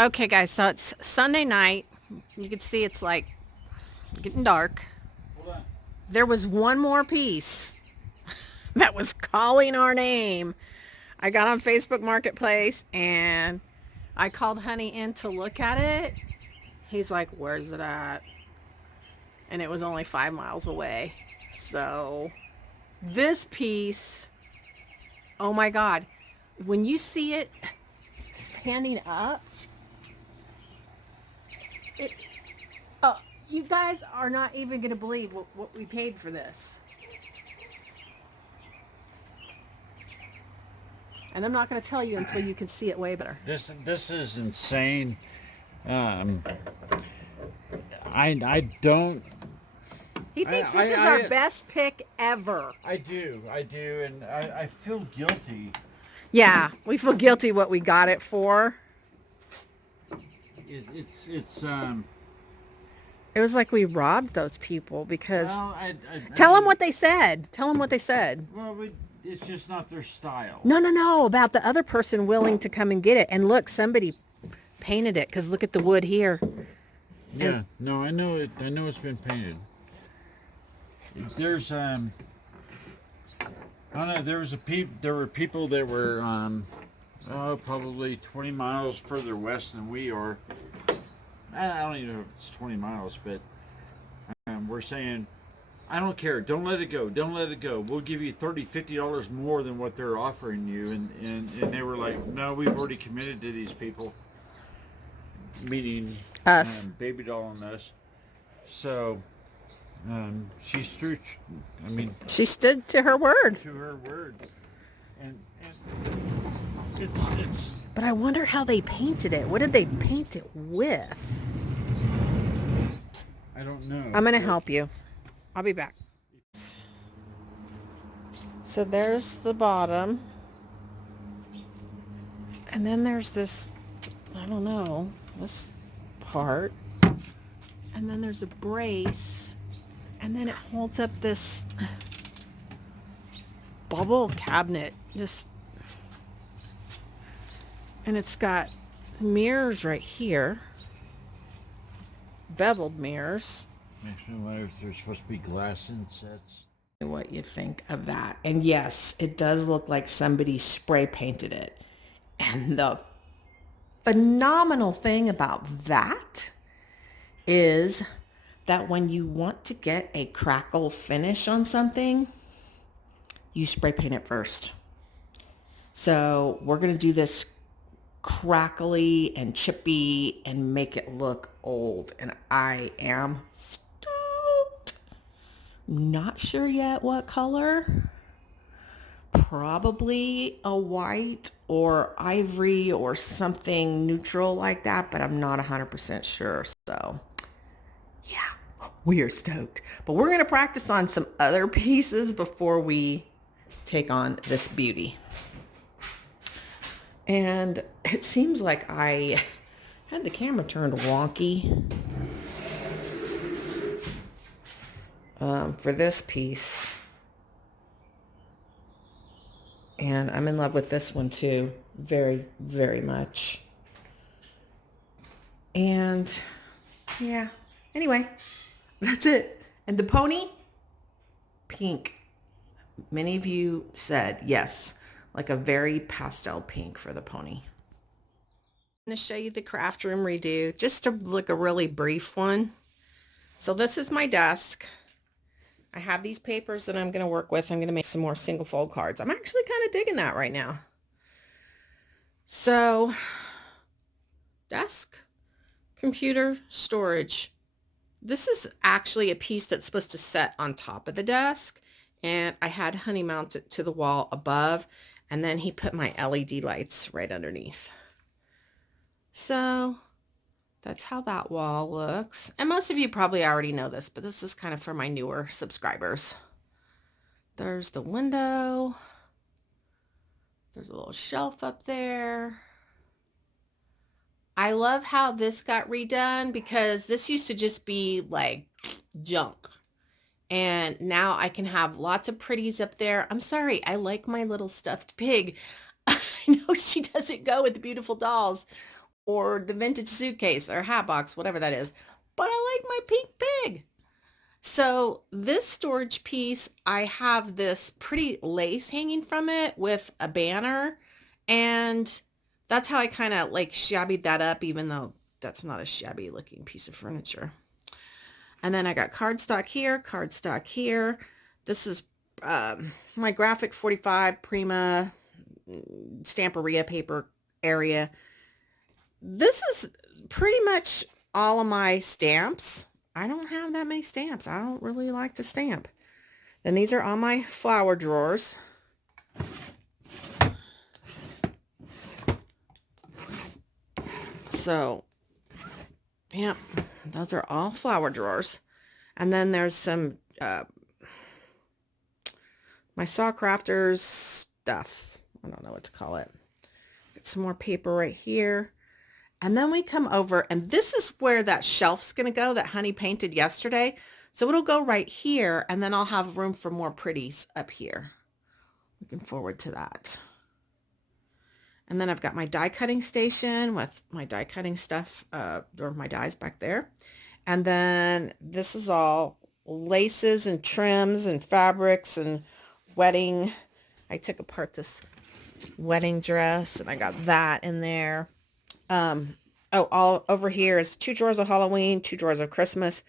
Okay, guys, so it's Sunday night. You can see it's like getting dark. Hold on. There was one more piece that was calling our name. I got on Facebook Marketplace and I called Honey in to look at it. He's like, "Where's it at?" And it was only 5 miles away. So this piece, oh my God, when you see it standing up, it, you guys are not even going to believe what we paid for this. And I'm not going to tell you until you can see it way better. This is insane. Um, I don't. He thinks this is our best pick ever. I do, and I feel guilty. Yeah, we feel guilty what we got it for. It's. It was like we robbed those people because. Well, Tell them what they said. Tell them what they said. Well, it's just not their style. No. About the other person willing to come and get it. And look, somebody painted it because look at the wood here. Yeah, no, I know it. I know it's been painted. There's I don't know. There were people that were probably 20 miles further west than we are. I don't even know if it's 20 miles, but we're saying, I don't care. Don't let it go. Don't let it go. We'll give you $50 more than what they're offering you. And they were like, no, we've already committed to these people. Meaning us. Baby Doll and us. So she's true. I mean, she stood to her word. To her word. And it's. But I wonder how they painted it. What did they paint it with? I don't know. I'm gonna help you. I'll be back. So there's the bottom. And then there's this, I don't know, this part. And then there's a brace. And then it holds up this bubble cabinet. And it's got mirrors right here. Beveled mirrors. Makes me wonder if there's supposed to be glass insets. What you think of that. And yes, it does look like somebody spray painted it. And the phenomenal thing about that is that when you want to get a crackle finish on something, you spray paint it first. So we're going to do this crackly and chippy and make it look old. And I am stoked. Not sure yet what color. Probably a white or ivory or something neutral like that, but I'm not 100% sure. So yeah, we are stoked. But we're going to practice on some other pieces before we take on this beauty. And it seems like I had the camera turned wonky for this piece. And I'm in love with this one too. Very, very much. And yeah, anyway, that's it. And the pony, pink. Many of you said yes. Like a very pastel pink for the pony. I'm going to show you the craft room redo, just to look a really brief one. So this is my desk. I have these papers that I'm going to work with. I'm going to make some more single fold cards. I'm actually kind of digging that right now. So desk, computer, storage. This is actually a piece that's supposed to set on top of the desk. And I had Honey mount it to the wall above. And then he put my LED lights right underneath. So that's how that wall looks. And most of you probably already know this, but this is kind of for my newer subscribers. There's the window. There's a little shelf up there. I love how this got redone because this used to just be like junk. And now I can have lots of pretties up there. I'm sorry, I like my little stuffed pig. I know she doesn't go with the beautiful dolls. or the vintage suitcase or hat box, whatever that is. But I like my pink pig. So this storage piece, I have this pretty lace hanging from it with a banner. And that's how I kind of like shabbied that up, even though that's not a shabby looking piece of furniture. And then I got cardstock here, cardstock here. This is my graphic 45 Prima Stamperia paper area. This is pretty much all of my stamps. I don't have that many stamps. I don't really like to stamp. Then these are all my flower drawers. So, yeah, those are all flower drawers. And then there's some, my saw crafters stuff. I don't know what to call it. Get some more paper right here. And then we come over, and this is where that shelf's going to go that Honey painted yesterday. So it'll go right here, and then I'll have room for more pretties up here. Looking forward to that. And then I've got my die cutting station with my die cutting stuff, or my dies back there. And then this is all laces and trims and fabrics and wedding. I took apart this wedding dress, and I got that in there. All over here is 2 drawers of Halloween, 2 drawers of Christmas.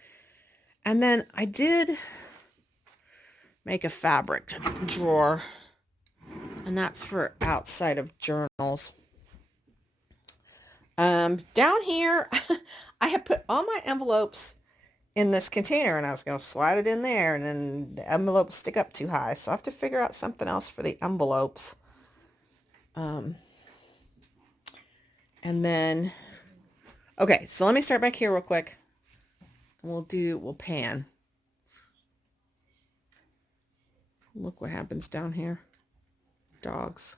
And then I did make a fabric drawer, and that's for outside of journals. Down here, I have put all my envelopes in this container, and I was going to slide it in there, and then the envelopes stick up too high. So I have to figure out something else for the envelopes. And then, okay, so let me start back here real quick. We'll pan. Look what happens down here. Dogs.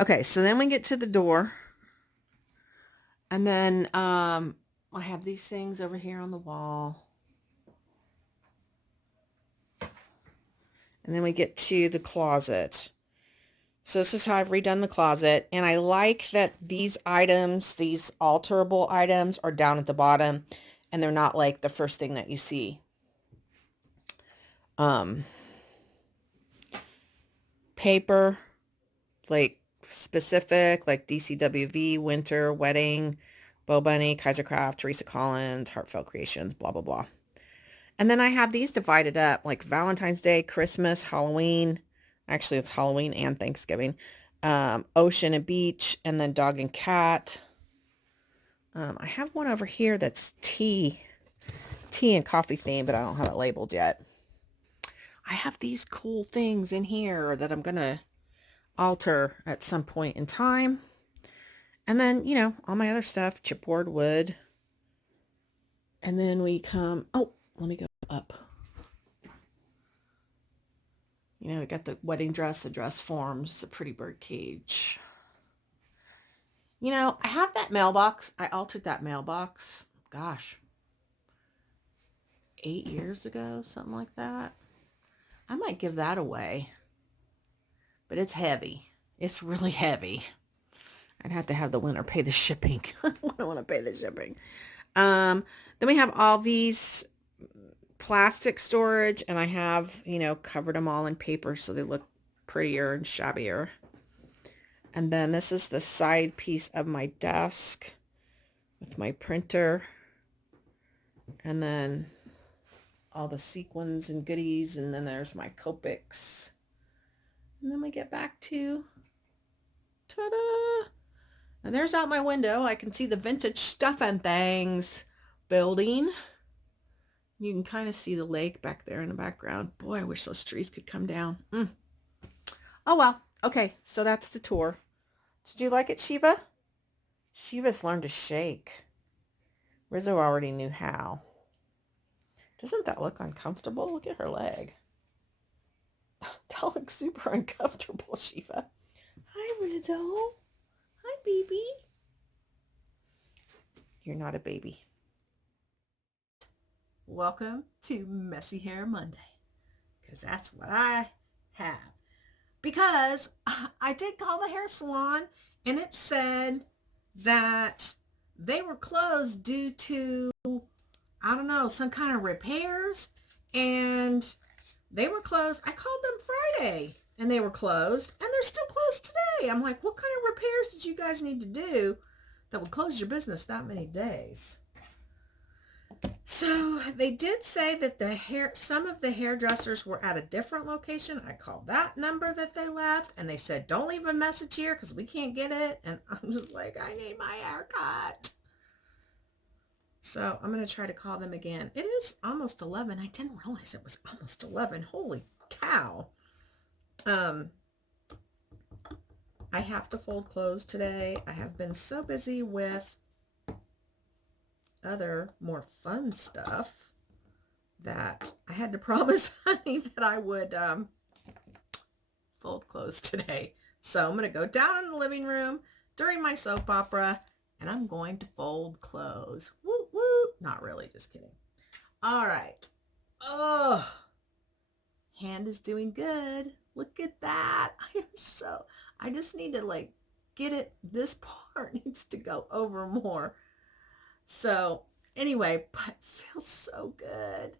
Okay, so then we get to the door. And then I have these things over here on the wall. And then we get to the closet. So this is how I've redone the closet. And I like that these items, these alterable items, are down at the bottom. And they're not like the first thing that you see. Paper, like specific, like DCWV, Winter, Wedding, Bo Bunny, Kaiser Craft, Teresa Collins, Heartfelt Creations, blah, blah, blah. And then I have these divided up, like Valentine's Day, Christmas, Halloween. Actually, it's Halloween and Thanksgiving. Ocean and beach, and then dog and cat. I have one over here that's tea and coffee theme, but I don't have it labeled yet. I have these cool things in here that I'm going to alter at some point in time. And then, all my other stuff, chipboard wood. And then we come, let me go up. We got the wedding dress, the dress forms, the pretty bird cage. I have that mailbox. I altered that mailbox. Gosh, 8 years ago, something like that. I might give that away. But it's heavy. It's really heavy. I'd have to have the winner pay the shipping. I don't want to pay the shipping. Then we have all these plastic storage, and I have, covered them all in paper so they look prettier and shabbier. And then this is the side piece of my desk with my printer. And then all the sequins and goodies. And then there's my Copics. And then we get back to, ta-da! And there's out my window. I can see the vintage Stuff and Thangs building. You can kind of see the lake back there in the background. Boy, I wish those trees could come down. Oh, well. Okay, so that's the tour. Did you like it, Shiva? Shiva's learned to shake. Rizzo already knew how. Doesn't that look uncomfortable? Look at her leg. That looks super uncomfortable, Shiva. Hi, Rizzo. Hi, baby. You're not a baby. Welcome to Messy Hair Monday, because that's what I have. because I did call the hair salon and it said that they were closed due to, I don't know, some kind of repairs, and they were closed. I called them Friday and they were closed, and they're still closed today. I'm like, what kind of repairs did you guys need to do that would close your business that many days? So they did say that some of the hairdressers were at a different location. I called that number that they left, and they said, don't leave a message here because we can't get it. And I'm just like, I need my haircut. So I'm going to try to call them again. It is almost 11. I didn't realize it was almost 11. Holy cow. I have to fold clothes today. I have been so busy with other more fun stuff that I had to promise Honey that I would fold clothes today. So I'm going to go down in the living room during my soap opera and I'm going to fold clothes. Woo woo. Not really, just kidding. All right. Oh, hand is doing good. Look at that. I just need to like get it. This part needs to go over more. So anyway, but it feels so good.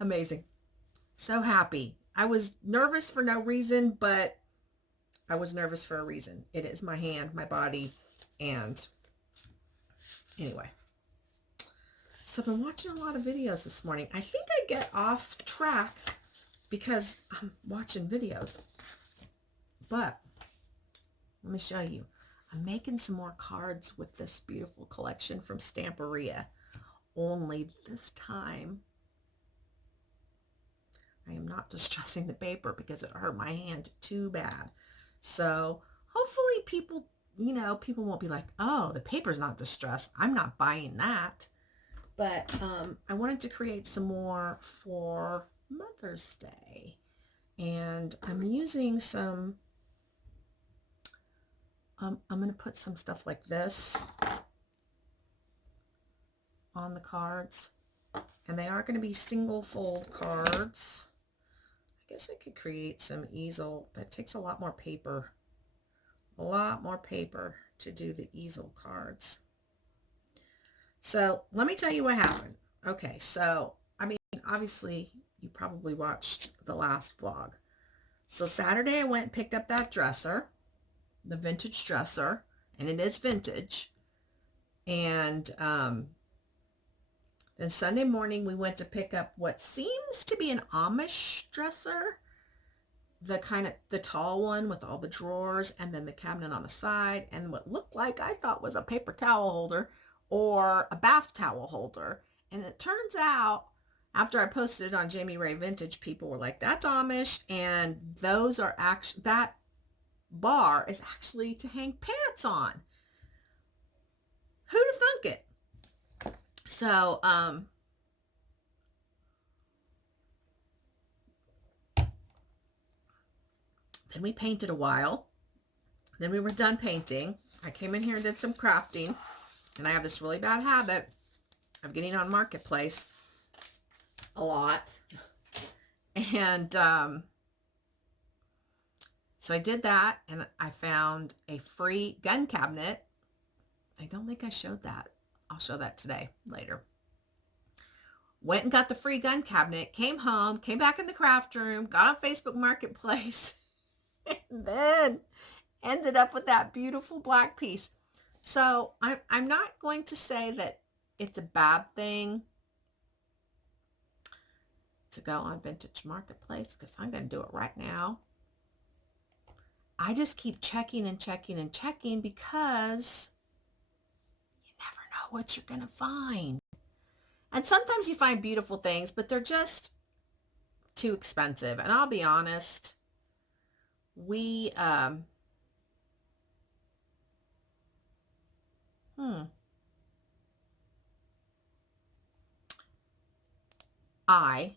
Amazing. So happy. I was nervous for no reason, but I was nervous for a reason. It is my hand, my body, and anyway. So I've been watching a lot of videos this morning. I think I get off track because I'm watching videos. But let me show you. I'm making some more cards with this beautiful collection from Stamperia. Only this time, I am not distressing the paper because it hurt my hand too bad. So hopefully people won't be like, oh, the paper's not distressed. I'm not buying that. But I wanted to create some more for Mother's Day. And I'm using some, I'm going to put some stuff like this on the cards. And they are going to be single fold cards. I guess I could create some easel, but it takes a lot more paper. A lot more paper to do the easel cards. So let me tell you what happened. Okay, so, I mean, obviously, you probably watched the last vlog. So Saturday, I went and picked up that dresser, the vintage dresser, and it is vintage. And then Sunday morning, we went to pick up what seems to be an Amish dresser, the tall one with all the drawers and then the cabinet on the side, and what looked like I thought was a paper towel holder or a bath towel holder. And it turns out, after I posted it on Jamie Ray Vintage, people were like, that's Amish, and those are actually, that bar is actually to hang pants on. Who'd have thunk it? So, then we painted a while. Then we were done painting. I came in here and did some crafting. And I have this really bad habit of getting on Marketplace a lot. And so I did that, and I found a free gun cabinet. I don't think I showed that. I'll show that today, later. Went and got the free gun cabinet, came home, came back in the craft room, got on Facebook Marketplace, and then ended up with that beautiful black piece. So I'm not going to say that it's a bad thing to go on Vintage Marketplace, because I'm going to do it right now. I just keep checking and checking and checking because you never know what you're going to find. And sometimes you find beautiful things, but they're just too expensive. And I'll be honest, I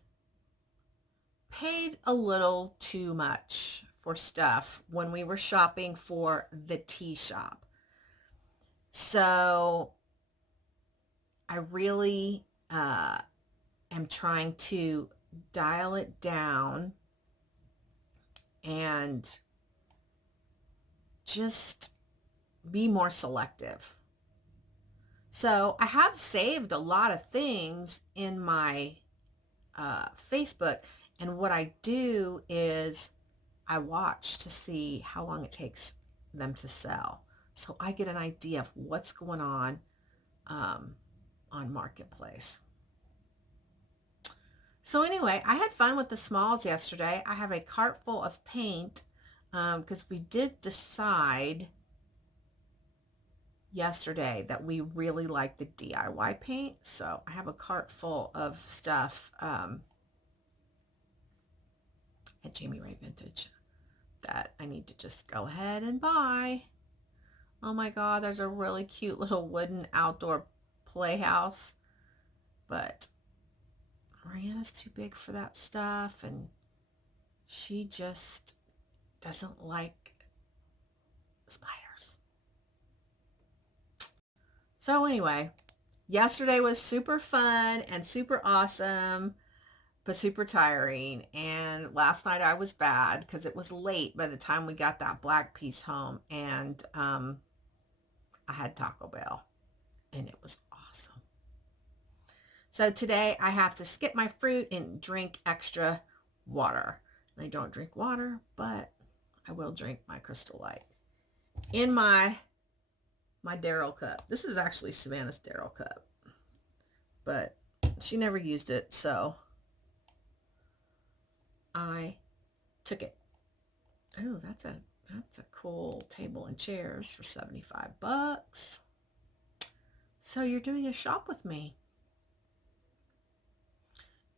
paid a little too much for stuff when we were shopping for the tea shop. So I really am trying to dial it down and just be more selective. So I have saved a lot of things in my Facebook, and what I do is I watch to see how long it takes them to sell. So I get an idea of what's going on Marketplace. So anyway, I had fun with the smalls yesterday. I have a cart full of paint because we did decide yesterday that we really like the DIY paint. So I have a cart full of stuff at Jamie Ray Vintage that I need to just go ahead and buy. Oh my God, there's a really cute little wooden outdoor playhouse, but Mariana's too big for that stuff, and she just doesn't like spiders. So anyway, yesterday was super fun and super awesome, but super tiring. And last night I was bad because it was late by the time we got that black piece home, and I had Taco Bell, and it was awesome. So today I have to skip my fruit and drink extra water. And I don't drink water, but I will drink my Crystal Light in my Daryl cup. This is actually Savannah's Daryl cup, but she never used it, so I took it. Oh, that's a cool table and chairs for $75. So you're doing a shop with me.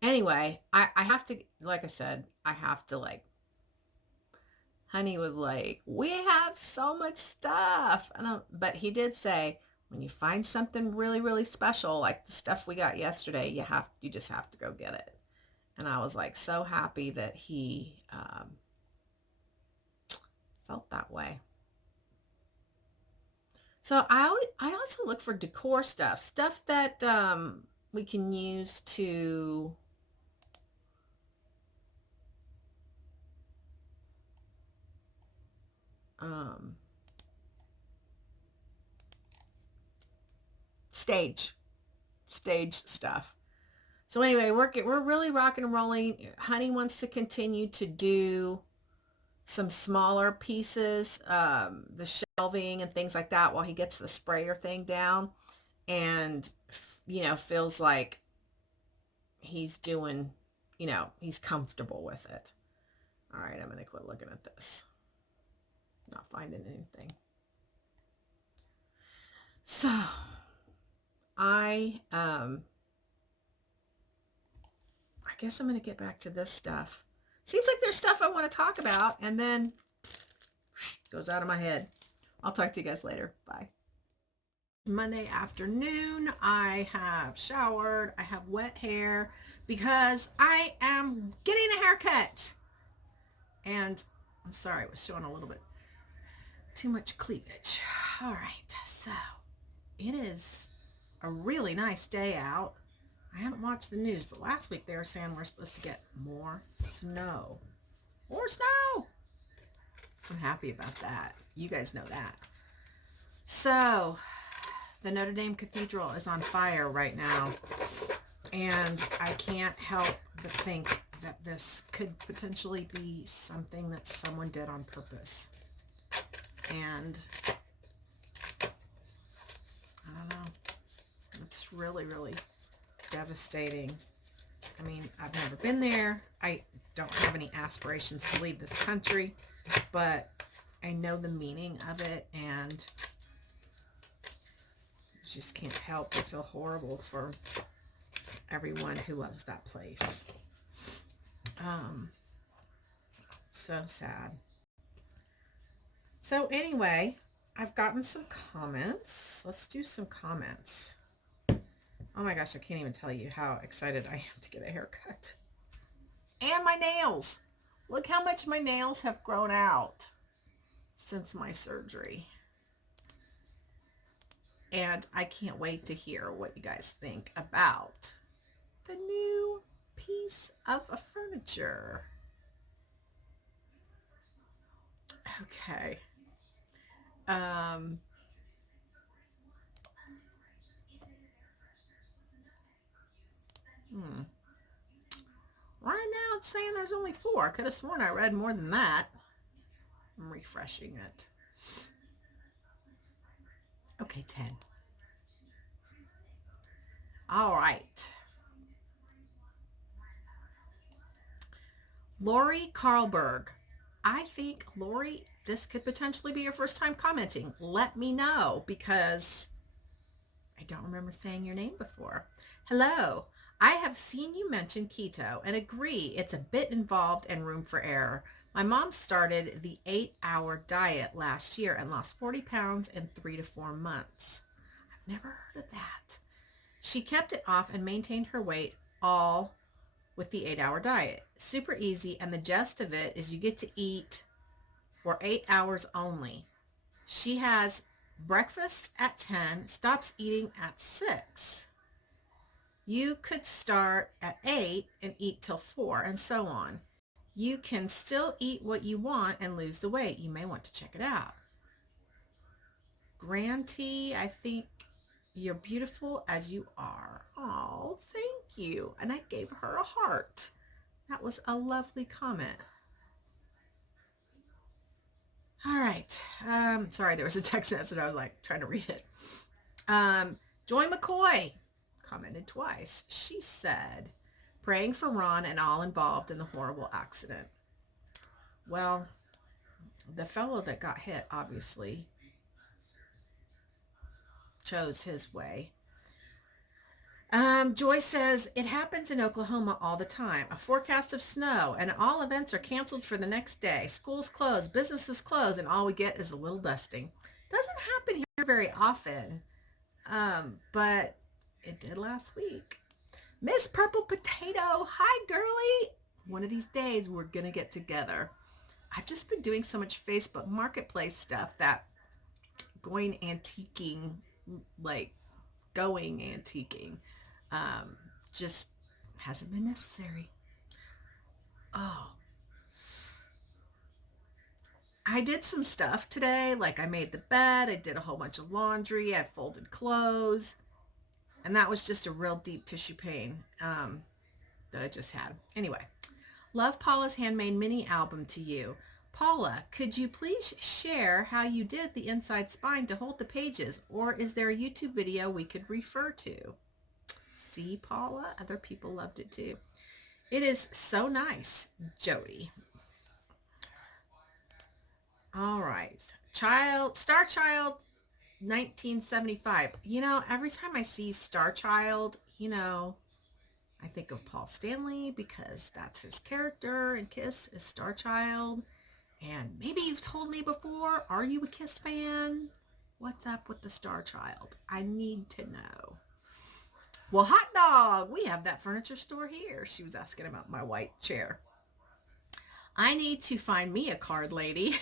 Anyway, I have to, like I said, I have to Honey was like, we have so much stuff. But he did say, when you find something really, really special, like the stuff we got yesterday, you just have to go get it. And I was like so happy that he felt that way. So I also look for decor stuff that we can use to stage stuff. So anyway, we're really rocking and rolling. Honey wants to continue to do some smaller pieces, the shelving and things like that, while he gets the sprayer thing down, and feels like he's doing, he's comfortable with it. All right, I'm gonna quit looking at this. Not finding anything. So I guess I'm gonna get back to this stuff. Seems like there's stuff I want to talk about, and then goes out of my head. I'll talk to you guys later. Bye. Monday afternoon, I have showered. I have wet hair because I am getting a haircut. And I'm sorry, it was showing a little bit too much cleavage. All right, so it is a really nice day out. I haven't watched the news, but last week they were saying we're supposed to get more snow. More snow! I'm happy about that. You guys know that. So, the Notre Dame Cathedral is on fire right now, and I can't help but think that this could potentially be something that someone did on purpose. And I don't know. It's really, really devastating. I mean, I've never been there. I don't have any aspirations to leave this country, but I know the meaning of it, and just can't help but feel horrible for everyone who loves that place. So sad. So anyway, I've gotten some comments. Let's do some comments. Oh my gosh, I can't even tell you how excited I am to get a haircut. And my nails. Look how much my nails have grown out since my surgery. And I can't wait to hear what you guys think about the new piece of furniture. Okay. Um, hmm. Right now it's saying there's only four. I could have sworn I read more than that. I'm refreshing it. Okay, 10. All right. Lori Carlberg. I think, Lori, this could potentially be your first time commenting. Let me know because I don't remember saying your name before. Hello. I have seen you mention keto and agree it's a bit involved and room for error. My mom started the 8-hour diet last year and lost 40 pounds in 3 to 4 months. I've never heard of that. She kept it off and maintained her weight all with the 8-hour diet. Super easy, and the gist of it is you get to eat for 8 hours only. She has breakfast at 10, stops eating at 6. You could start at 8 and eat till 4, and so on. You can still eat what you want and lose the weight. You may want to check it out. Grantee, I think you're beautiful as you are. Oh, thank you. And I gave her a heart. That was a lovely comment. All right. Sorry, there was a text message. I was like trying to read it. Joy McCoy commented twice. She said, praying for Ron and all involved in the horrible accident. Well, the fellow that got hit obviously chose his way. Joy says, it happens in Oklahoma all the time. A forecast of snow and all events are canceled for the next day. Schools close, businesses close, and all we get is a little dusting. Doesn't happen here very often, but it did last week. Miss Purple Potato, hi girlie. One of these days we're going to get together. I've just been doing so much Facebook Marketplace stuff that going antiquing, like going antiquing, just hasn't been necessary. Oh, I did some stuff today. Like I made the bed. I did a whole bunch of laundry. I folded clothes. And that was just a real deep tissue pain that I just had. Anyway, love Paula's handmade mini album to you. Paula, could you please share how you did the inside spine to hold the pages? Or is there a YouTube video we could refer to? See, Paula, other people loved it too. It is so nice, Jody. All right. Star Child 1975. You know, every time I see Star Child, I think of Paul Stanley because that's his character and Kiss is Star Child. And maybe you've told me before, are you a Kiss fan? What's up with the Star Child? I need to know. Well, hot dog, we have that furniture store here. She was asking about my white chair. I need to find me a card lady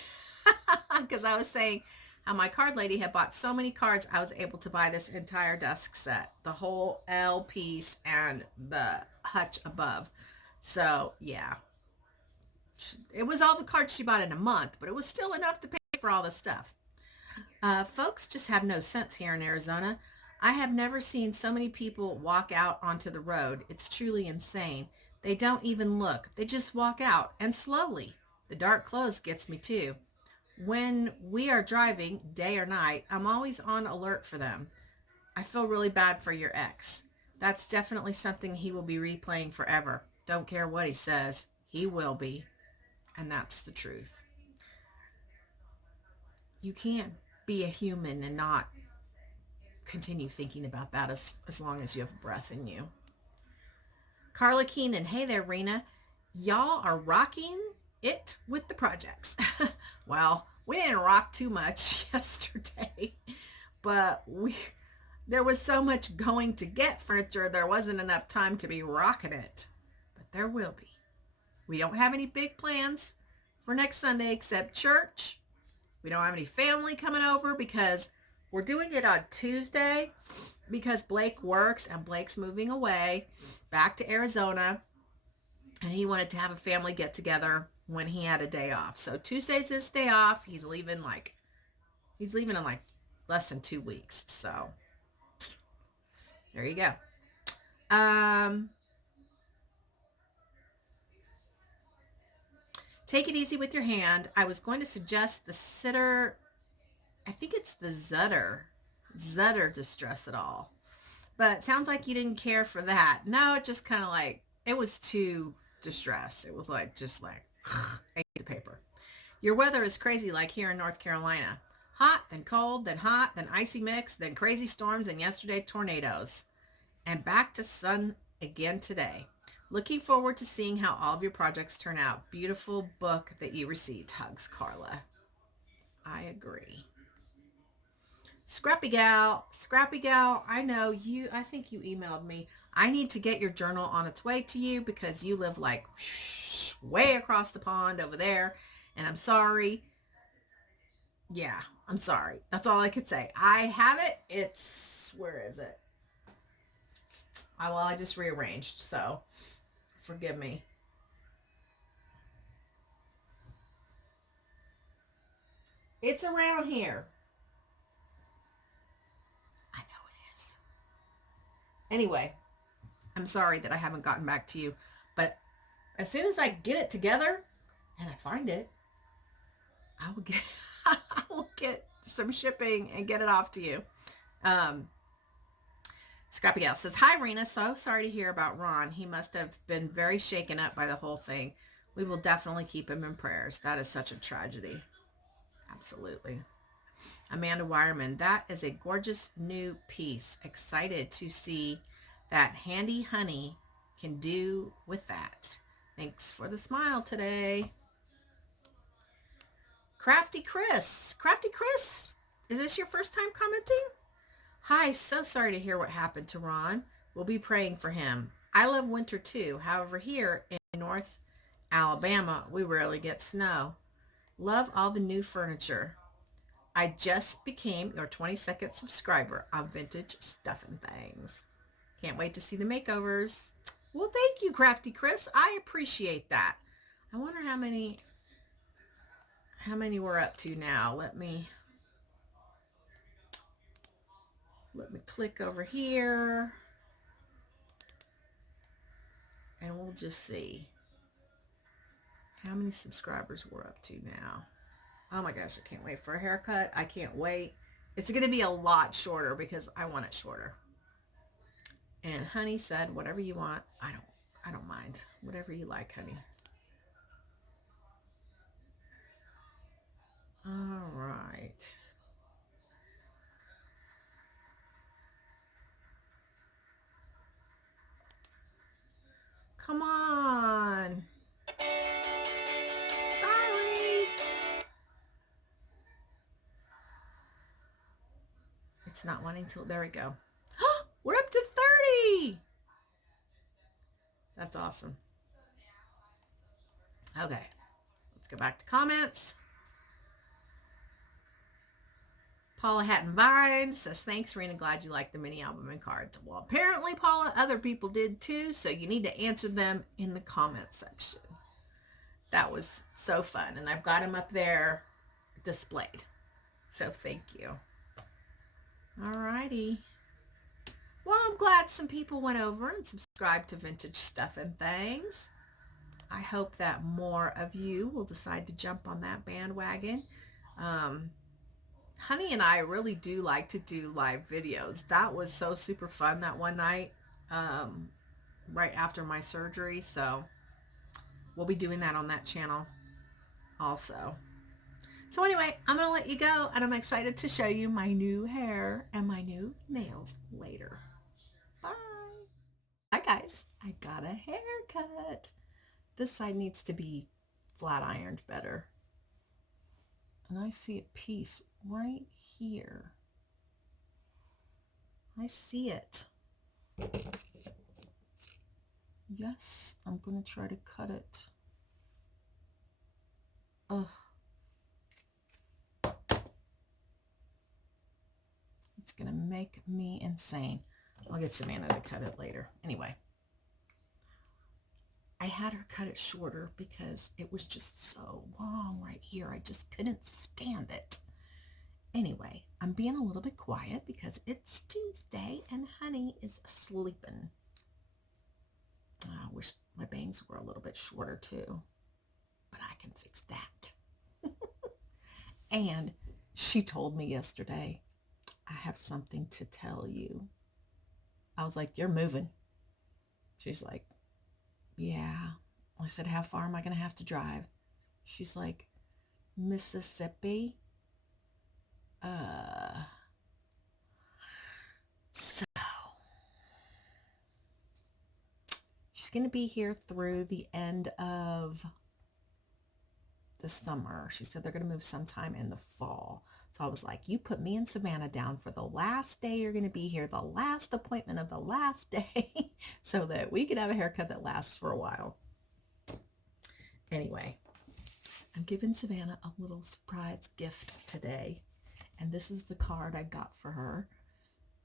because I was saying how my card lady had bought so many cards, I was able to buy this entire desk set, the whole L piece and the hutch above. So yeah, it was all the cards she bought in a month, but it was still enough to pay for all the stuff. Folks just have no sense here in Arizona. I have never seen so many people walk out onto the road. It's truly insane. They don't even look. They just walk out, and slowly. The dark clothes gets me too. When we are driving, day or night, I'm always on alert for them. I feel really bad for your ex. That's definitely something he will be replaying forever. Don't care what he says. He will be. And that's the truth. You can't be a human and not continue thinking about that as long as you have breath in you. Carla Keenan, hey there, Rena. Y'all are rocking it with the projects. Well, we didn't rock too much yesterday, but there was so much going to get furniture, there wasn't enough time to be rocking it. But there will be. We don't have any big plans for next Sunday except church. We don't have any family coming over because we're doing it on Tuesday because Blake works and Blake's moving away back to Arizona. And he wanted to have a family get together when he had a day off. So Tuesday's his day off. He's leaving in like less than 2 weeks. So there you go. Um, Take it easy with your hand. I was going to suggest the sitter. I think it's the Zutter Distress It All. But it sounds like you didn't care for that. No, it just kind of like, it was too distressed. It was like, just like, ate the paper. Your weather is crazy like here in North Carolina. Hot, then cold, then hot, then icy mix, then crazy storms, and yesterday tornadoes. And back to sun again today. Looking forward to seeing how all of your projects turn out. Beautiful book that you received. Hugs, Carla. I agree. Scrappy gal, I know you, I think you emailed me. I need to get your journal on its way to you because you live like way across the pond over there. And I'm sorry. Yeah, I'm sorry. That's all I could say. I have it. Where is it? I just rearranged. So forgive me. It's around here. I know it is. Anyway, I'm sorry that I haven't gotten back to you, but as soon as I get it together and I find it, I will get I will get some shipping and get it off to you. Um, Scrappy Gal says, "Hi Rena, so sorry to hear about Ron. He must have been very shaken up by the whole thing. We will definitely keep him in prayers. That is such a tragedy." Absolutely. Amanda Wireman, that is a gorgeous new piece. Excited to see that Handy Honey can do with that. Thanks for the smile today. Crafty Chris, is this your first time commenting? Hi, so sorry to hear what happened to Ron. We'll be praying for him. I love winter too. However, here in North Alabama, we rarely get snow. Love all the new furniture. I just became your 22nd subscriber on Vintage Stuff and Things. Can't wait to see the makeovers. Well, thank you, Crafty Chris. I appreciate that. I wonder how many we're up to now. Let me click over here and we'll just see how many subscribers we're up to now. Oh my gosh, I can't wait for a haircut. I can't wait. It's going to be a lot shorter because I want it shorter. And Honey said, whatever you want. I don't mind. Whatever you like, honey. All right. Come on. Sorry. It's not wanting to. There we go. We're up to 30. That's awesome. Okay. Let's go back to comments. Paula Hatton Vines says, thanks, Rena. Glad you liked the mini album and cards. Well, apparently, Paula, other people did too. So you need to answer them in the comment section. That was so fun. And I've got them up there displayed. So thank you. All righty. Well, I'm glad some people went over and subscribed to Vintage Stuff and Things. I hope that more of you will decide to jump on that bandwagon. Honey and I really do like to do live videos. That was so super fun that one night right after my surgery. So we'll be doing that on that channel also. So anyway, I'm going to let you go, and I'm excited to show you my new hair and my new nails later. Bye. Hi guys, I got a haircut. This side needs to be flat ironed better. And I see a piece right here. I see it. Yes, I'm going to try to cut it. Ugh. It's going to make me insane. I'll get Savannah to cut it later. Anyway. I had her cut it shorter because it was just so long right here. I just couldn't stand it. Anyway, I'm being a little bit quiet because it's Tuesday and Honey is sleeping. I wish my bangs were a little bit shorter too, but I can fix that. And she told me yesterday, I have something to tell you. I was like, you're moving. She's like, yeah. I said, how far am I going to have to drive? She's like, Mississippi. Uh, so she's going to be here through the end of the summer. She said they're going to move sometime in the fall. So I was like, you put me and Savannah down for the last day you're going to be here, the last appointment of the last day, so that we can have a haircut that lasts for a while. Anyway, I'm giving Savannah a little surprise gift today. And this is the card I got for her.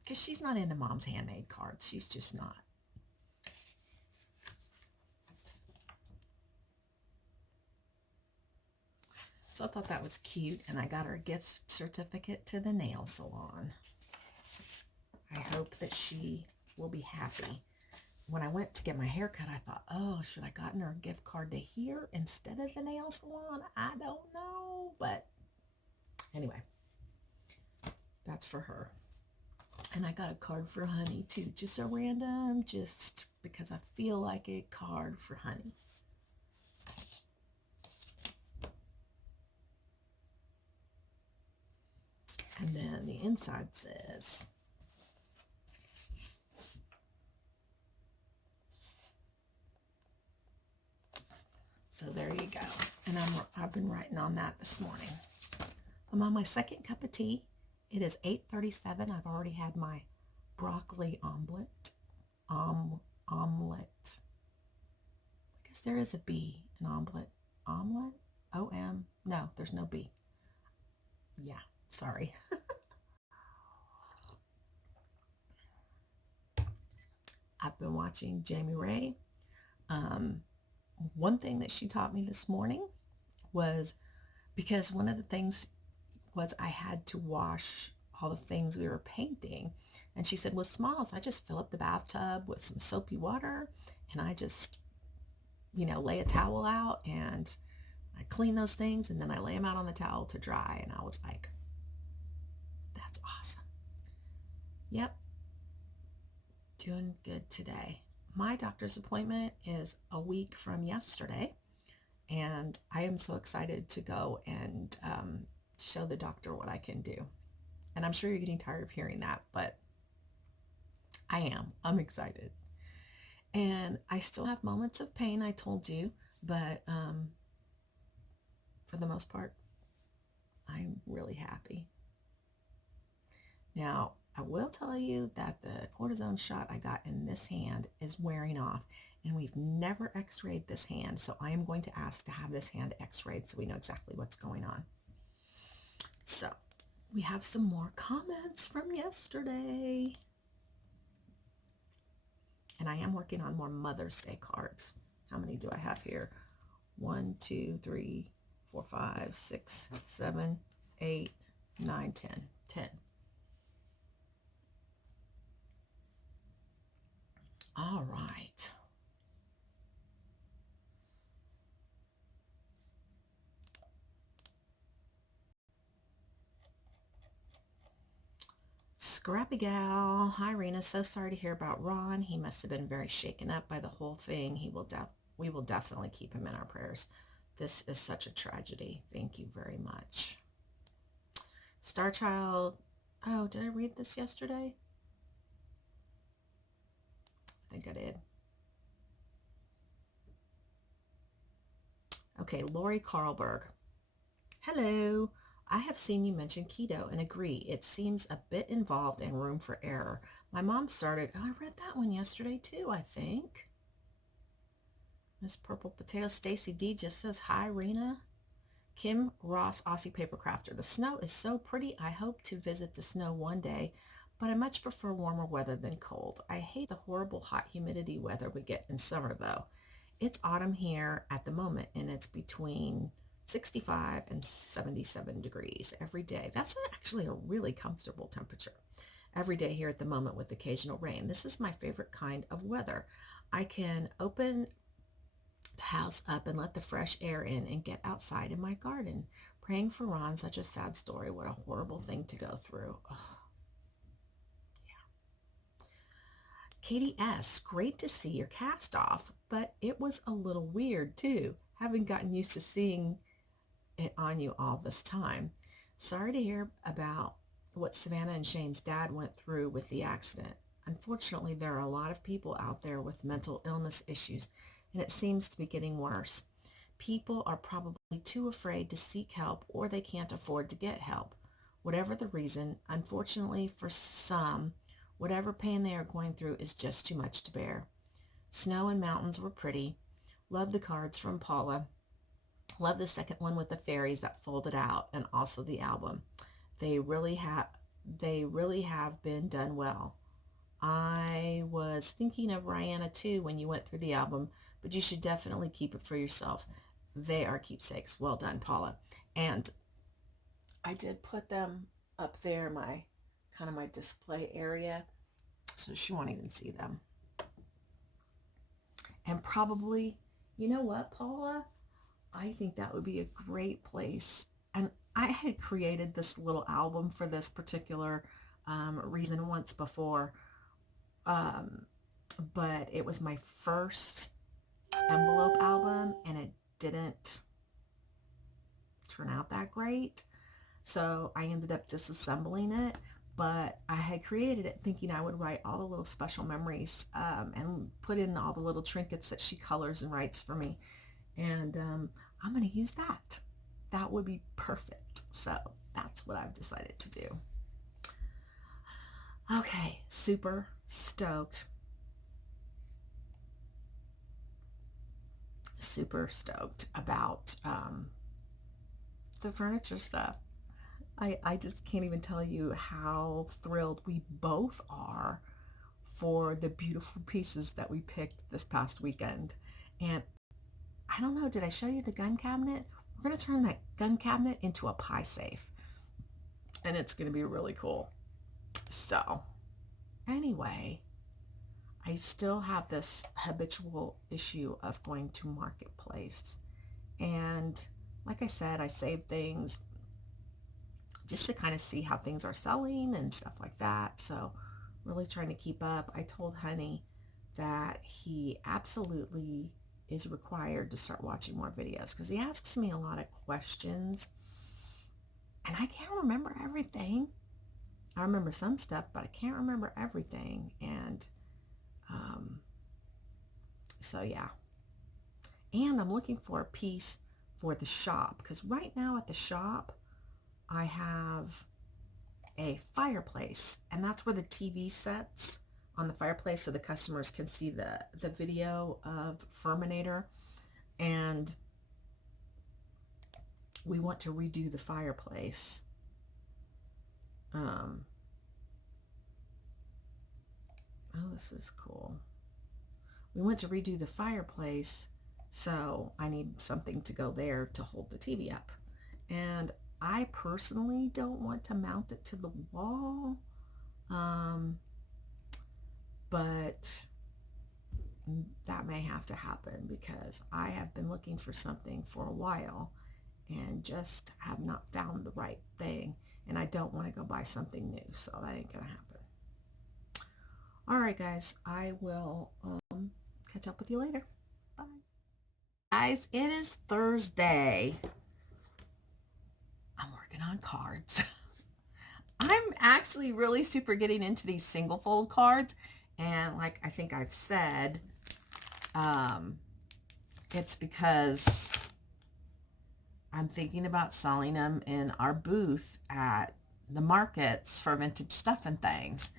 Because she's not into Mom's handmade cards. She's just not. So I thought that was cute. And I got her a gift certificate to the nail salon. I hope that she will be happy. When I went to get my hair cut, I thought, oh, should I gotten her a gift card to here instead of the nail salon? I don't know. But anyway, that's for her. And I got a card for Honey too. Just a random, just because I feel like a card for Honey. And then the inside says, so there you go. And I've been writing on that this morning. I'm on my second cup of tea. It is 8:37. I've already had my broccoli omelet. Omelet. I guess there is a B in omelet. Omelet? O-M? No, there's no B. Yeah, sorry. I've been watching Jamie Ray. One thing that she taught me this morning was, because one of the things was I had to wash all the things we were painting. And she said, with smalls, I just fill up the bathtub with some soapy water and I just, lay a towel out and I clean those things and then I lay them out on the towel to dry. And I was like, that's awesome. Yep. Doing good today. My doctor's appointment is a week from yesterday. And I am so excited to go and show the doctor what I can do. And I'm sure you're getting tired of hearing that, but I am. I'm excited. And I still have moments of pain, I told you, but for the most part, I'm really happy. Now, I will tell you that the cortisone shot I got in this hand is wearing off, and we've never x-rayed this hand, so I am going to ask to have this hand x-rayed so we know exactly what's going on. So, we have some more comments from yesterday. And I am working on more Mother's Day cards. How many do I have here? 1, 2, 3, 4, 5, 6, 7, 8, 9, 10. 10. All right. Scrappy gal. Hi, Rena. So sorry to hear about Ron. He must have been very shaken up by the whole thing. We will definitely keep him in our prayers. This is such a tragedy. Thank you very much. Star Child. Oh, did I read this yesterday? I think I did. Okay, Lori Carlberg. Hello. I have seen you mention keto and agree. It seems a bit involved and room for error. My mom started, I read that one yesterday too, I think. Miss Purple Potato Stacy D just says, hi, Rena. Kim Ross, Aussie Paper Crafter. The snow is so pretty. I hope to visit the snow one day, but I much prefer warmer weather than cold. I hate the horrible hot humidity weather we get in summer though. it's autumn here at the moment, and it's between 65 and 77 degrees every day. That's actually a really comfortable temperature every day here at the moment with occasional rain. This is my favorite kind of weather. I can open the house up and let the fresh air in and get outside in my garden. Praying for Ron, such a sad story. What a horrible thing to go through. Oh, Katie S., great to see your cast off, but it was a little weird too, having gotten used to seeing it on you all this time. Sorry to hear about what Savannah and Shane's dad went through with the accident. Unfortunately, there are a lot of people out there with mental illness issues, and it seems to be getting worse. People are probably too afraid to seek help, or they can't afford to get help. Whatever the reason, unfortunately for some, whatever pain they are going through is just too much to bear. Snow and mountains were pretty. Love the cards from Paula. Love the second one with the fairies that folded out, and also the album. They really have been done well. I was thinking of Rihanna too when you went through the album, but you should definitely keep it for yourself. They are keepsakes. Well done, Paula. And I did put them up there, my display area, so she won't even see them. And probably, you know what, Paula? I think that would be a great place. And I had created this little album for this particular reason once before, but it was my first envelope album, and it didn't turn out that great. So I ended up disassembling it, but I had created it thinking I would write all the little special memories and put in all the little trinkets that she colors and writes for me. And I'm going to use that. That would be perfect. So that's what I've decided to do. Okay, super stoked. Super stoked about the furniture stuff. I just can't even tell you how thrilled we both are for the beautiful pieces that we picked this past weekend. And I don't know, did I show you the gun cabinet? We're going to turn that gun cabinet into a pie safe. And it's going to be really cool. So, anyway, I still have this habitual issue of going to Marketplace. And like I said, I save things just to kind of see how things are selling and stuff like that. So really trying to keep up. I told Honey that he absolutely is required to start watching more videos because he asks me a lot of questions and I can't remember everything. I remember some stuff, but I can't remember everything. And so yeah. And I'm looking for a piece for the shop because right now at the shop I have a fireplace, and that's where the TV sets on the fireplace so the customers can see the video of Furminator. And we want to redo the fireplace. Oh, this is cool. We want to redo the fireplace, so I need something to go there to hold the TV up. And I personally don't want to mount it to the wall, but that may have to happen because I have been looking for something for a while and just have not found the right thing, and I don't want to go buy something new, so that ain't gonna happen. All right, guys, I will catch up with you later. Bye. Guys, it is Thursday. I'm working on cards. I'm actually really super getting into these single fold cards. And like I think I've said, it's because I'm thinking about selling them in our booth at the markets for vintage stuff and things,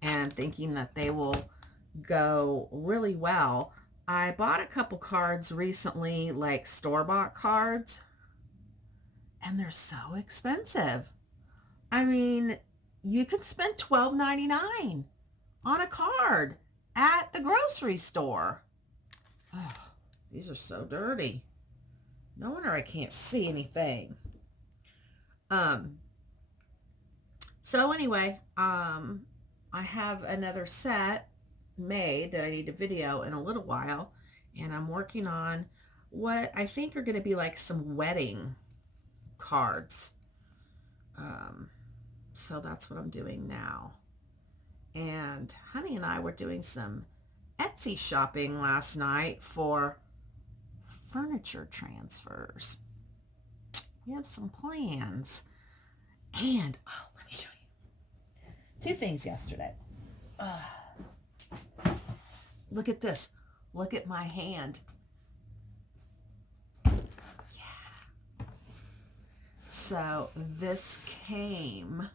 and thinking that they will go really well. I bought a couple cards recently, like store-bought cards, and they're so expensive. I mean, you could spend $12.99 on a card at the grocery store. Oh, These are so dirty. No wonder I can't see anything. So anyway, I have another set made that I need to video in a little while, and I'm working on what I think are going to be like some wedding cards. So that's what I'm doing now. And Honey and I were doing some Etsy shopping last night for furniture transfers. We have some plans. And, oh, let me show you. Two things yesterday. Look at this. Look at my hand. Yeah. So this came,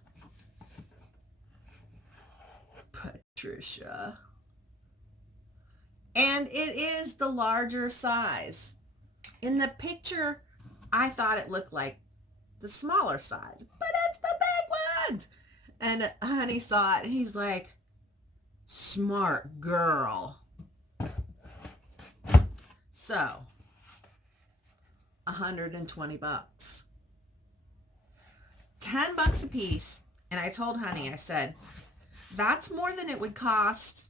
Patricia, and it is the larger size. In the picture, I thought it looked like the smaller size, but it's the big one. And Honey saw it, and he's like, smart girl. So, $120. $10 a piece. And I told Honey, I said, that's more than it would cost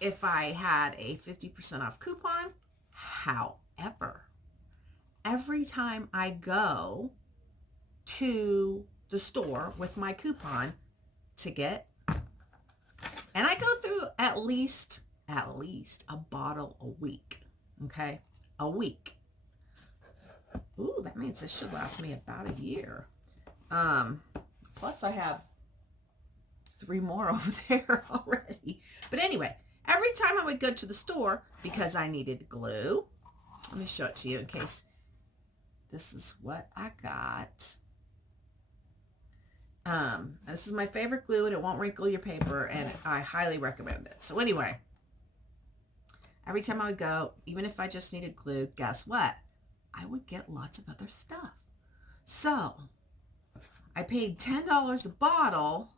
if I had a 50% off coupon. However, every time I go to the store with my coupon ticket, and I go through at least a bottle a week, okay? A week. Ooh, that means this should last me about a year. Plus I have 3 more over there already. But anyway, every time I would go to the store, because I needed glue, let me show it to you in case this is what I got. This is my favorite glue, and it won't wrinkle your paper, and I highly recommend it. So anyway, every time I would go, even if I just needed glue, guess what? I would get lots of other stuff. So I paid $10 a bottle,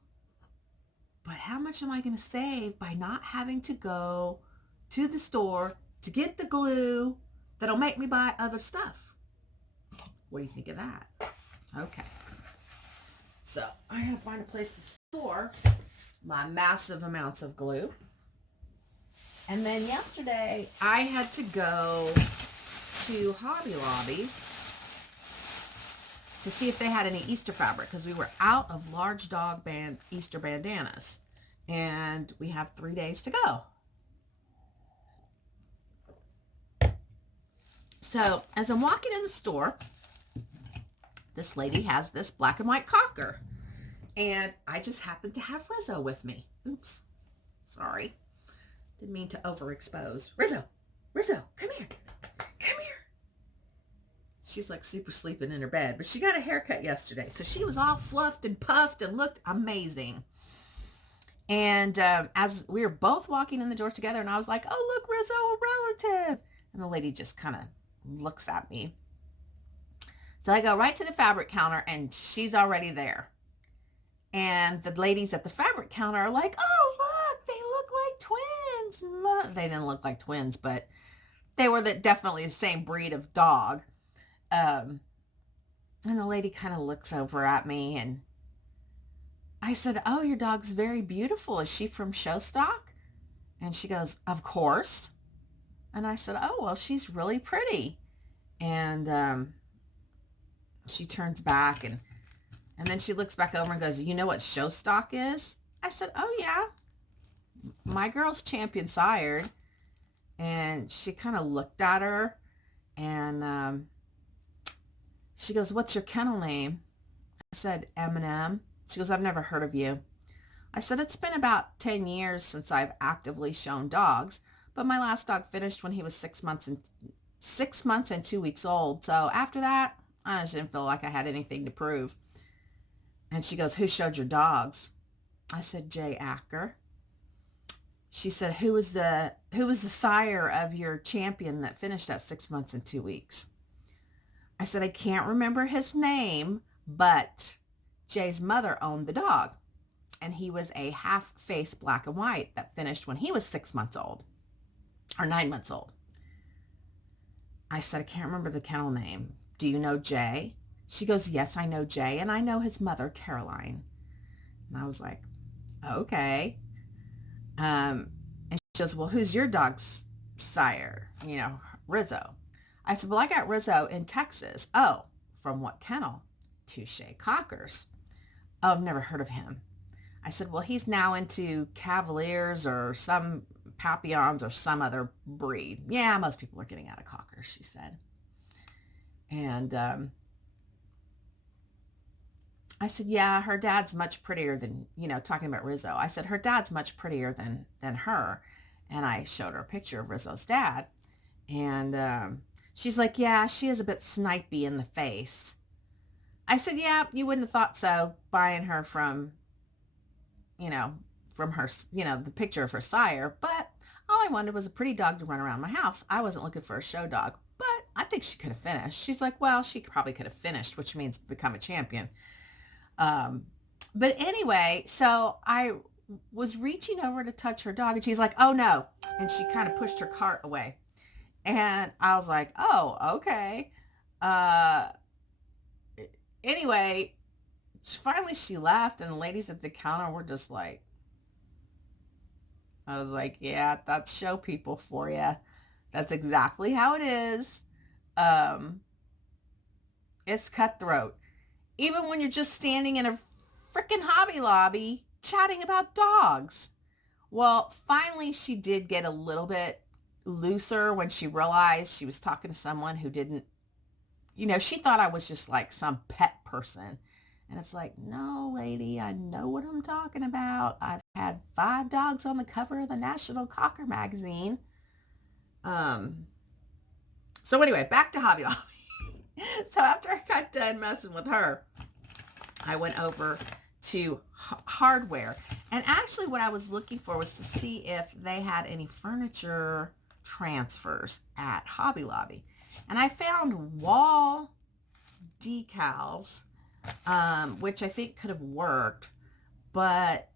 but how much am I going to save by not having to go to the store to get the glue that'll make me buy other stuff? What do you think of that? Okay. So I gotta find a place to store my massive amounts of glue. And then yesterday I had to go to Hobby Lobby to see if they had any Easter fabric, because we were out of large dog Easter bandanas, and we have 3 days to go. So as I'm walking in the store, this lady has this black and white cocker, and I just happened to have Rizzo with me. Oops, sorry, didn't mean to overexpose. Rizzo, come here. She's like super sleeping in her bed, but she got a haircut yesterday, so she was all fluffed and puffed and looked amazing. And as we were both walking in the door together, and I was like, oh, look, Rizzo, a relative. And the lady just kind of looks at me. So I go right to the fabric counter, and she's already there. And the ladies at the fabric counter are like, oh, look, they look like twins. Look. They didn't look like twins, but they were definitely the same breed of dog. And the lady kind of looks over at me, and I said, oh, your dog's very beautiful. Is she from Showstock? And she goes, of course. And I said, oh, well, she's really pretty. And she turns back, and then she looks back over and goes, you know what Showstock is? I said, oh, yeah. My girl's champion sired. And she kind of looked at her, and she goes, what's your kennel name? I said, M&M. She goes, I've never heard of you. I said, it's been about 10 years since I've actively shown dogs, but my last dog finished when he was 6 months and 2 weeks old. So after that, I just didn't feel like I had anything to prove. And she goes, who showed your dogs? I said, Jay Acker. She said, who was the sire of your champion that finished at 6 months and 2 weeks? I said, I can't remember his name, but Jay's mother owned the dog, and he was a half-face black and white that finished when he was 6 months old, or 9 months old. I said, I can't remember the kennel name. Do you know Jay? She goes, yes, I know Jay, and I know his mother, Caroline. And I was like, okay. And she goes, well, who's your dog's sire? You know, Rizzo. I said, well, I got Rizzo in Texas. Oh, from what kennel? Touche Cockers. Oh, I've never heard of him. I said, well, he's now into Cavaliers or some Papillons or some other breed. Yeah, most people are getting out of Cockers, she said. And I said, yeah, her dad's much prettier than, talking about Rizzo. I said, her dad's much prettier than her. And I showed her a picture of Rizzo's dad. And she's like, yeah, she is a bit snipey in the face. I said, yeah, you wouldn't have thought so buying her from, from her, the picture of her sire. But all I wanted was a pretty dog to run around my house. I wasn't looking for a show dog, but I think she could have finished. She's like, well, she probably could have finished, which means become a champion. But anyway, so I was reaching over to touch her dog and she's like, oh no. And she kind of pushed her cart away. And I was like, oh, okay. Anyway, finally she left and the ladies at the counter were just like, I was like, yeah, that's show people for you. That's exactly how it is. It's cutthroat. Even when you're just standing in a freaking Hobby Lobby chatting about dogs. Well, finally she did get a little bit looser when she realized she was talking to someone who didn't, she thought I was just like some pet person. And it's like, no, lady, I know what I'm talking about. I've had 5 dogs on the cover of the National Cocker magazine. So anyway, back to Hobby Lobby. So after I got done messing with her, I went over to hardware. And actually what I was looking for was to see if they had any furniture transfers at Hobby Lobby. And I found wall decals, which I think could have worked, but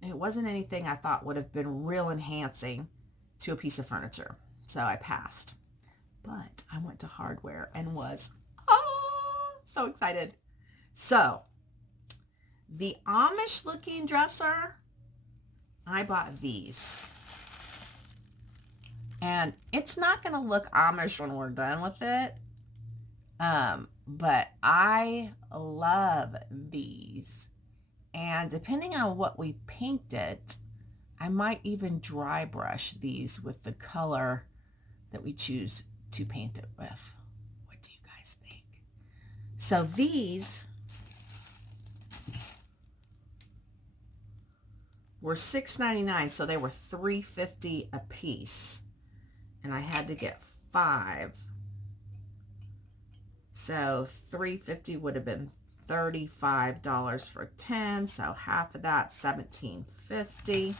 it wasn't anything I thought would have been real enhancing to a piece of furniture. So I passed. But I went to hardware and was so excited. So the Amish looking dresser, I bought these. And it's not going to look Amish when we're done with it. But I love these. And depending on what we paint it, I might even dry brush these with the color that we choose to paint it with. What do you guys think? So these were $6.99, so they were $3.50 a piece. And I had to get 5. So $3.50 would have been $35 for 10. So half of that, $17.50.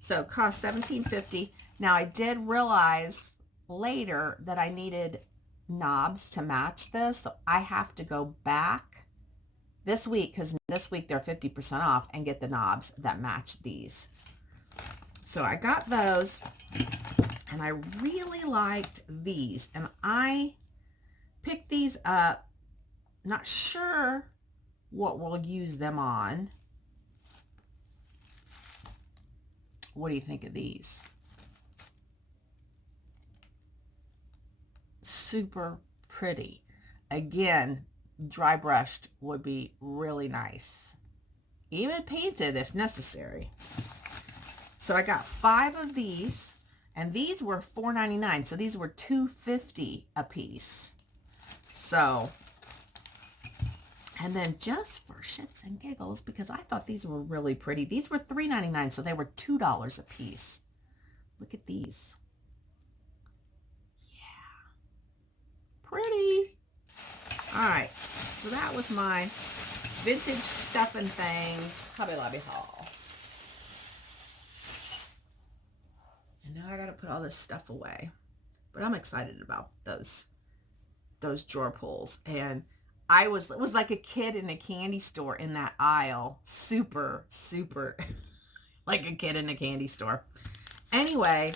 So it cost $17.50. Now I did realize later that I needed knobs to match this. So I have to go back this week, because this week they're 50% off, and get the knobs that match these. So I got those, and I really liked these, and I picked these up. Not sure what we'll use them on. What do you think of these? Super pretty. Again, dry brushed would be really nice. Even painted if necessary. So I got 5 of these, and these were $4.99. So these were $2.50 a piece. So, and then just for shits and giggles, because I thought these were really pretty, these were $3.99, so they were $2 a piece. Look at these. Yeah. Pretty. All right. So that was my vintage stuff and things Hobby Lobby haul. And now I got to put all this stuff away. But I'm excited about those drawer pulls. And it was like a kid in a candy store in that aisle. Super, super like a kid in a candy store. Anyway,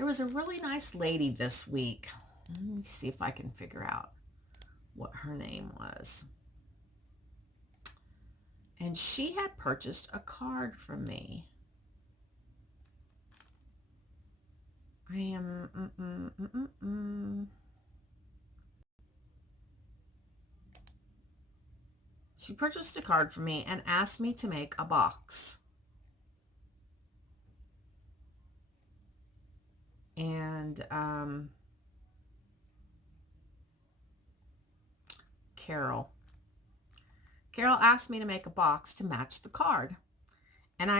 There was a really nice lady this week. Let me see if I can figure out what her name was. And she had purchased a card from me. I am... She purchased a card for me and asked me to make a box. And Carol asked me to make a box to match the card. And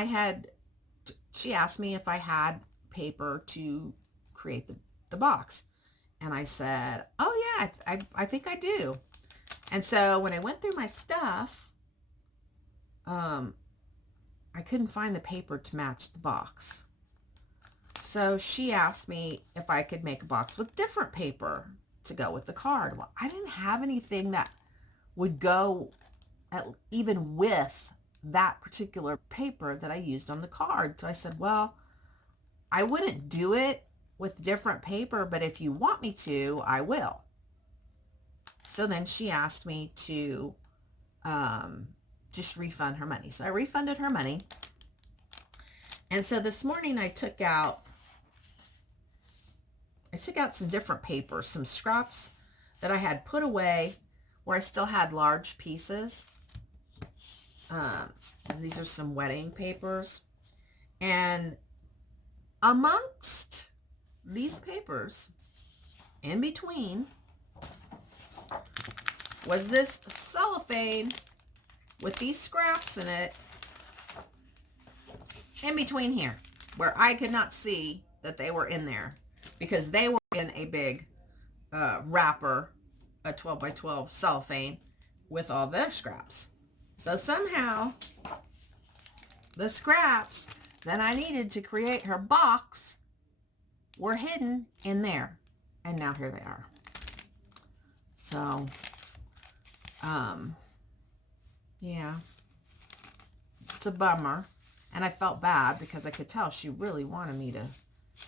she asked me if I had paper to create the box. And I said, oh yeah, I think I do. And so when I went through my stuff, I couldn't find the paper to match the box. So she asked me if I could make a box with different paper to go with the card. Well, I didn't have anything that would go even with that particular paper that I used on the card. So I said, well, I wouldn't do it with different paper, but if you want me to, I will. So then she asked me to just refund her money. So I refunded her money. And so this morning I took out some different papers, some scraps that I had put away where I still had large pieces. These are some wedding papers. And amongst these papers, in between, was this cellophane with these scraps in it, in between here, where I could not see that they were in there because they were in a big wrapper, a 12 by 12 cellophane with all their scraps. So somehow the scraps that I needed to create her box were hidden in there. And now here they are. So, yeah, it's a bummer. And I felt bad because I could tell she really wanted me to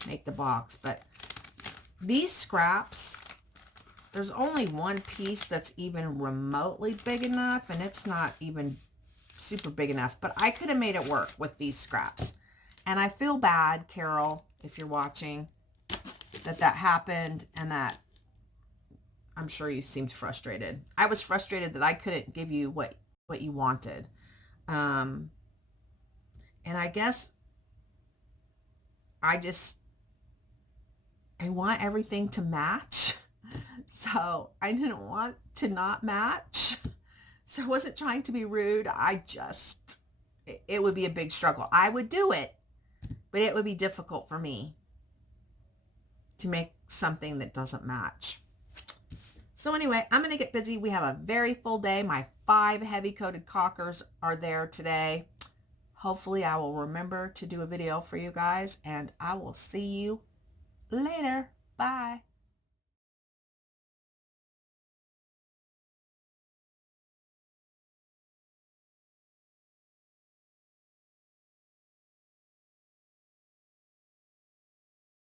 make the box. But these scraps, there's only one piece that's even remotely big enough, and it's not even super big enough. But I could have made it work with these scraps. And I feel bad, Carol, if you're watching, that happened and that I'm sure you seemed frustrated. I was frustrated that I couldn't give you what you wanted. And I guess I want everything to match. So I didn't want to not match. So I wasn't trying to be rude. It would be a big struggle. I would do it, but it would be difficult for me to make something that doesn't match. So anyway, I'm going to get busy. We have a very full day. My 5 heavy-coated cockers are there today. Hopefully I will remember to do a video for you guys, and I will see you later. Bye.